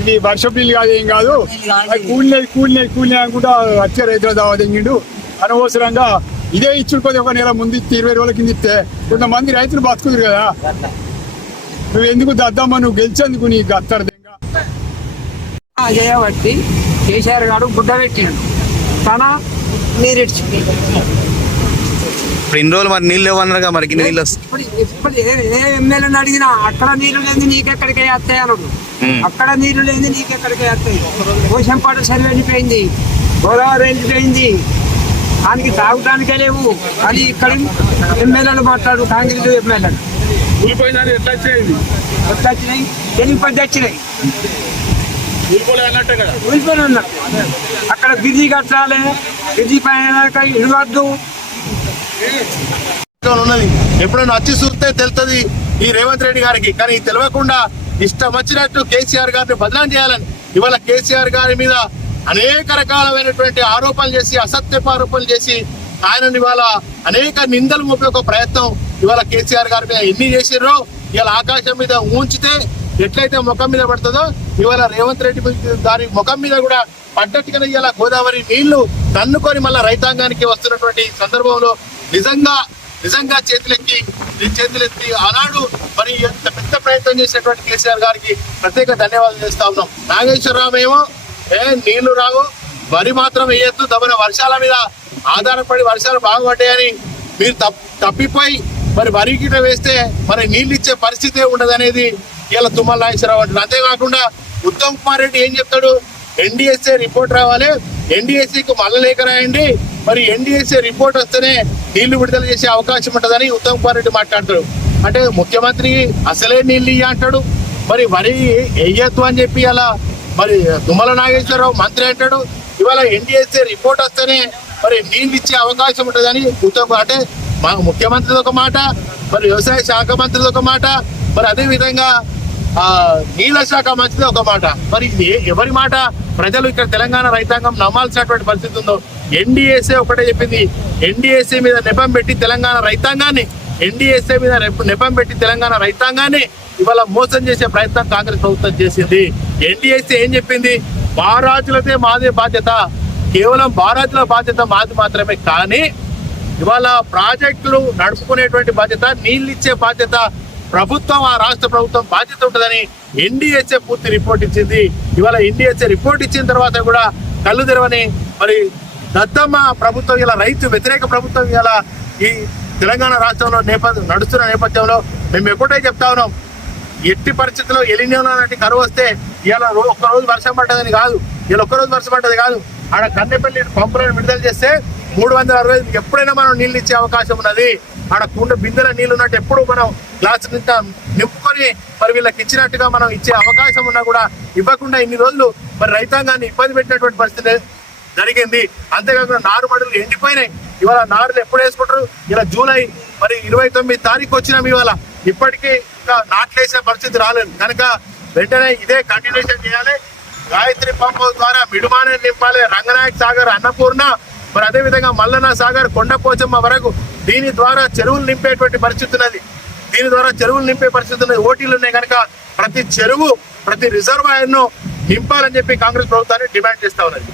ఇది వర్షపు నీళ్ళు కాదు, ఏం కాదు, కూలినాయి అనుకుంటా వచ్చే రైతుల దావా తెంగిండు. అనవసరంగా ఇదే ఇచ్చుకోతే ఒక నెల ముందు 20 రోజుల కింద ఇస్తే కొంతమంది రైతులు బతుకుదురు కదా. నువ్వు ఎందుకు దద్దమ్మా, నువ్వు గెలిచేందుకు నీకు అత్తరు చేయబట్టి కేసీఆర్ గారు గుడ్డ పెట్టిండు, తన నీరిడ్చి ఇప్పుడు ఇన్ని రోజులు మరి నీళ్ళు ఇవ్వన్నారుగా, మరి నీళ్ళు ఇప్పుడు ఏ ఎమ్మెల్యేని అడిగినా అక్కడ నీళ్లు లేదు నీకెక్కడికే వస్తాయి అన్నాడు, అక్కడ నీళ్లు లేదు నీకెక్కడికే వస్తాయి. పోషంపాడు సర్వే వెళ్ళిపోయింది, గోదావరి వెళ్ళిపోయింది, దానికి తాగడానికే లేవు అని ఇక్కడ ఎమ్మెల్యేలు మాట్లాడు. కాంగ్రెస్ ఎమ్మెల్యేలు ఎట్లా వచ్చినాయి, తెలిపి వచ్చినాయి, ఊరిపోయి ఉన్నారు. అక్కడ బిజీ కట్టాలి, బిజీ పైన ఇవ్వద్దు. ఉన్నది ఎప్పుడైనా వచ్చి చూస్తే తెలుస్తుంది ఈ రేవంత్ రెడ్డి గారికి. కానీ తెలియకుండా ఇష్టం వచ్చినట్టు కేసీఆర్ గారిని బదనాం చేయాలని ఇవాళ కేసీఆర్ గారి మీద అనేక రకాలైనటువంటి ఆరోపణలు చేసి, అసత్యపు ఆరోపణలు చేసి ఆయనని ఇవాళ అనేక నిందలు మోపే ఒక ప్రయత్నం ఇవాళ కేసీఆర్ గారి మీద ఎన్ని చేసిర్రో ఇవాళ ఆకాశం మీద ఉంచితే ఎట్లయితే ముఖం మీద పడుతుందో ఇవాళ రేవంత్ రెడ్డి దాని ముఖం మీద కూడా పడ్డట్టుగా ఇవాళ గోదావరి నీళ్లు తన్నుకొని మళ్ళీ రైతాంగానికి వస్తున్నటువంటి సందర్భంలో నిజంగా చేతులెత్తి ఆనాడు మరి ఎంత పెద్ద ప్రయత్నం చేసినటువంటి కేసీఆర్ గారికి ప్రత్యేక ధన్యవాదాలు చేస్తా ఉన్నాం. నాగేశ్వరరావు ఏమో నీళ్లు రావు, వరి మాత్రం వేయద్దు, దమన వర్షాల మీద ఆధారపడి వర్షాలు బాగుపడ్డాయని మీరు తప్పిపోయి మరి వరి గిట వేస్తే మరి నీళ్ళు ఇచ్చే పరిస్థితే ఉండదనేది ఇలా తుమ్మల నాగేశ్వరరావు అంటారు. అంతేకాకుండా ఉత్తమ్ కుమార్ రెడ్డి ఏం చెప్తాడు, ఎన్డీఎస్ఏ రిపోర్ట్ రావాలి, ఎన్డీఎస్సీకి మళ్ళీ లేఖ రాయండి, మరి ఎన్డీఎస్ఏ రిపోర్ట్ వస్తేనే నీళ్లు విడుదల చేసే అవకాశం ఉంటుందని ఉత్తమ్ కుమార్ రెడ్డి మాట్లాడతాడు. అంటే ముఖ్యమంత్రి అసలే నీళ్ళు ఇయ్య అంటాడు, మరి వరి వేయద్దు అని చెప్పి అలా మరి తుమ్మల నాగేశ్వరరావు మంత్రి అంటాడు. ఇవాళ ఎన్డీఎస్ఏ రిపోర్ట్ వస్తేనే మరి నీళ్ళు ఇచ్చే అవకాశం ఉంటుందని ఉత్తమ్, అంటే మా ముఖ్యమంత్రిది ఒక మాట, మరి వ్యవసాయ శాఖ మంత్రిది ఒక మాట, మరి అదే విధంగా నీళ్ళ శాఖ మంత్రిది ఒక మాట. మరి ఎవరి మాట ప్రజలు ఇక్కడ తెలంగాణ రైతాంగం నమ్మాల్సినటువంటి పరిస్థితి ఉందో. ఎన్డీఎస్ఏ ఒకటే చెప్పింది, ఎన్డీఎస్ఏ మీద నెపం పెట్టి తెలంగాణ రైతాంగాన్ని ఇవాళ మోసం చేసే ప్రయత్నం కాంగ్రెస్ ప్రభుత్వం చేసింది. ఎన్డీఎస్ఏ ఏం చెప్పింది, బారాజులదే మాదే బాధ్యత, కేవలం బారాజుల బాధ్యత మాది మాత్రమే, కానీ ఇవాళ ప్రాజెక్టులు నడుపుకునేటువంటి బాధ్యత, నీళ్ళు ఇచ్చే బాధ్యత ప్రభుత్వం, ఆ రాష్ట్ర ప్రభుత్వం బాధ్యత ఉంటుందని ఎన్డీఎస్ఏ పూర్తి రిపోర్ట్ ఇచ్చింది. ఇవాళ ఎన్డీఎస్ఏ రిపోర్ట్ ఇచ్చిన తర్వాత కూడా కళ్ళు తెరవని మరి దత్తమ్మ ప్రభుత్వం, ఇలా రైతు వ్యతిరేక ప్రభుత్వం ఇలా ఈ తెలంగాణ రాష్ట్రంలో నడుస్తున్న నేపథ్యంలో మేము ఎప్పుడే చెప్తా ఉన్నాం, ఎట్టి పరిస్థితుల్లో ఎలినియో లాంటి కరువు వస్తే ఇలా ఒక్కరోజు వర్షం పడ్డదని కాదు, ఇలా ఒక్కరోజు వర్షం పడ్డది కాదు, ఆడ కన్నెపల్లి పంపులను విడుదల చేస్తే 365 ఎప్పుడైనా మనం నీళ్ళు ఇచ్చే అవకాశం ఉన్నది. ఆడ కుండ బిందెల నీళ్ళు ఉన్నట్టు ఎప్పుడు మనం గ్లాసు నింపుకొని మరి వీళ్ళకి ఇచ్చినట్టుగా మనం ఇచ్చే అవకాశం ఉన్నా కూడా ఇవ్వకుండా ఇన్ని రోజులు మరి రైతాంగాన్ని ఇబ్బంది పెట్టినటువంటి పరిస్థితి జరిగింది. అంతేకాకుండా నారుమడులు ఎండిపోయినాయి. ఇవాళ నారులు ఎప్పుడు వేసుకుంటారు, ఇలా జూలై మరి 29 తారీఖు వచ్చినాం, ఇవాళ ఇప్పటికీ ఇంకా నాట్లేసే పరిస్థితి రాలేదు. కనుక వెంటనే ఇదే కంటిన్యూషన్ చేయాలి. గాయత్రి పంపు ద్వారా మిడుమానే నింపాలి, రంగనాయక్ సాగర్, అన్నపూర్ణ, మరి అదేవిధంగా మల్లన్న సాగర్, కొండపోచమ్మ వరకు దీని ద్వారా చెరువులు నింపేటువంటి పరిస్థితి ఉన్నది. ఓటీలు ఉన్నాయి కనుక ప్రతి చెరువు, ప్రతి రిజర్వాయర్ను నింపాలని చెప్పి కాంగ్రెస్ ప్రభుత్వాన్ని డిమాండ్ చేస్తా ఉన్నది.